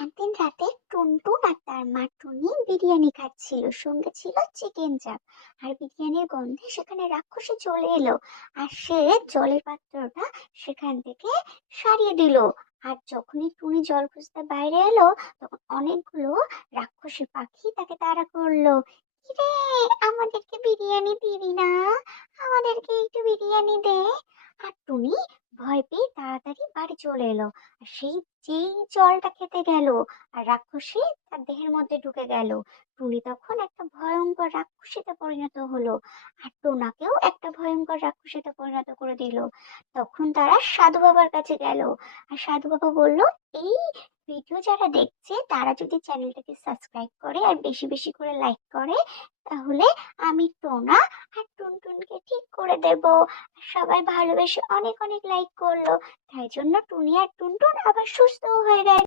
একদিন রাতে টুনটুন আর তার মা টুনি বিরিয়ানি খাচ্ছিল, সঙ্গে ছিল চিকেন চাপ। আর বিরিয়ানির গন্ধে সেখানে রাক্ষসী চলে এলো, আর সে জলের পাত্রটা সেখান থেকে সারিয়ে দিল। আর যখনই টুনি জল খুঁজতে বাইরে এলো, তখন অনেকগুলো রাক্ষসী পাখি তাকে তাড়া করলো। কিরে, আমাদেরকে বিরিয়ানি দিবি না? আমাদেরকে একটু বিরিয়ানি দে। আর টুনি ভয় পেয়ে তাড়াতাড়ি বাড়ি চলে এলো। আর সেই যেই জলটা খেতে গেল, আর রাক্ষসী তার দেহের মধ্যে ঢুকে গেল। টুনি তখন একটা ভয়ঙ্কর রাক্ষসীতে পরিণত হলো, আর টোনাকেও একটা ভয়ঙ্কর রাক্ষসীতে পরিণত করে দিল। তখন তারা সাধু বাবার কাছে গেল। আর সাধু বাবা বলল, এই ভিডিও যারা দেখছে তারা যদি চ্যানেলটাকে সাবস্ক্রাইব করে আর বেশি বেশি করে লাইক করে, তাহলে আমি টোনা আর টুনটুনকে ঠিক করে দেব। সবাই ভালোবেসে অনেক অনেক লাইক করলো, তাই জন্য টুনি আর টুনটুন আবার সুস্থ হয়ে গেল।